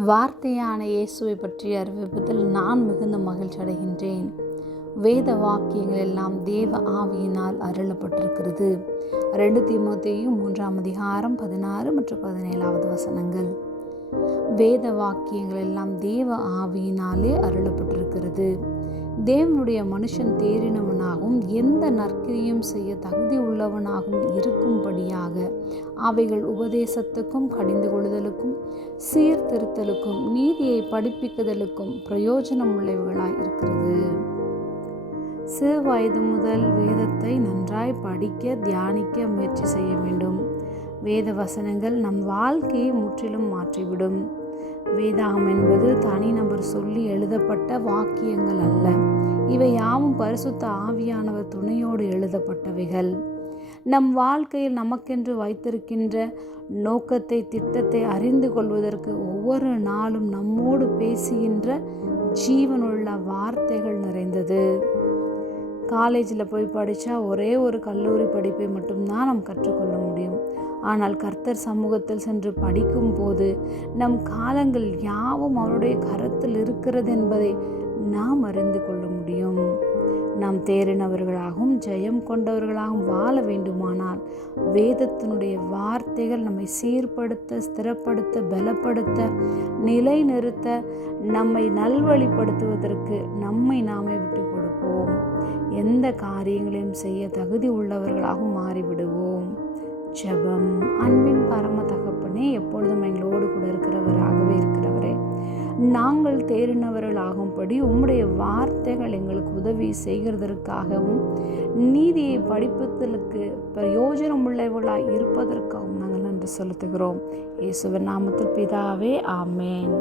வார்த்தையான இயேசுவை பற்றி அறிவிப்பதில் நான் மிகுந்த மகிழ்ச்சி அடைகின்றேன். வேத வாக்கியங்கள் எல்லாம் தேவ ஆவியினால் அருளப்பட்டிருக்கிறது. 2 தீமோத்தேயு 3 16 மற்றும் 17 வசனங்கள். வேத வாக்கியங்கள் எல்லாம் தேவ ஆவியினாலே அருளப்பட்டிருக்கிறது. தேவனுடைய மனுஷன் தேறினவனாகவும் எந்த நற்கிரியும் செய்ய தகுதி உள்ளவனாகவும் இருக்கும்படியாக அவைகள் உபதேசத்துக்கும் கடிந்து கொள்ளுதலுக்கும் சீர்திருத்தலுக்கும் நீதியை படிப்பிக்குதலுக்கும் பிரயோஜனம் உள்ளவைகளாய் இருக்கிறது. சிறு வயது முதல் வேதத்தை நன்றாய் படிக்க தியானிக்க முயற்சி செய்ய வேண்டும். வேத வசனங்கள் நம் வாழ்க்கையை முற்றிலும் மாற்றிவிடும். வேதாகம் என்பது தனிநபர் சொல்லி எழுதப்பட்ட வாக்கியங்கள் அல்ல. இவை யாவும் பரிசுத்த ஆவியானவர் துணையோடு எழுதப்பட்டவைகள். நம் வாழ்க்கையில் நமக்கென்று வைத்திருக்கின்ற நோக்கத்தை, திட்டத்தை அறிந்து கொள்வதற்கு ஒவ்வொரு நாளும் நம்மோடு பேசுகின்ற ஜீவனுள்ள வார்த்தைகள் நிறைந்தது. காலேஜில் போய் படித்தா ஒரே ஒரு கல்லூரி படிப்பை மட்டும்தான் நாம் கற்றுக்கொள்ள முடியும். ஆனால் கர்த்தர் சமூகத்தில் சென்று படிக்கும் போது நம் காலங்கள் யாவும் அவருடைய கரத்தில் இருக்கிறது என்பதை நாம் அறிந்து கொள்ள முடியும். நாம் தேறினவர்களாகவும் ஜெயம் கொண்டவர்களாகவும் வாழ வேண்டுமானால் வேதத்தினுடைய வார்த்தைகள் நம்மை சீர்படுத்த, ஸ்திரப்படுத்த, பலப்படுத்த, நிலைநிறுத்த, நம்மை நல்வழிப்படுத்துவதற்கு நம்மை நாமே விட்டு கொடுப்போம். எந்த காரியங்களையும் செய்ய தகுதி உள்ளவர்களாகவும் மாறிவிடுவோம். ஜெபம். அன்பின் பரம தகப்பனே, எப்பொழுதும் எங்களோடு கூட இருக்கிறவராகவே இருக்கிறவரே, நாங்கள் தேறினவர்களாகும்படி உம்முடைய வார்த்தைகள் எங்களுக்கு உதவி செய்கிறதற்காகவும் நீதியை படிப்பதற்கு பிரயோஜனம் உள்ளவர்களாய் இருப்பதற்காகவும் நாங்கள் நன்றி செலுத்துகிறோம். இயேசுவின் நாமத்தில் பிதாவே, ஆமேன்.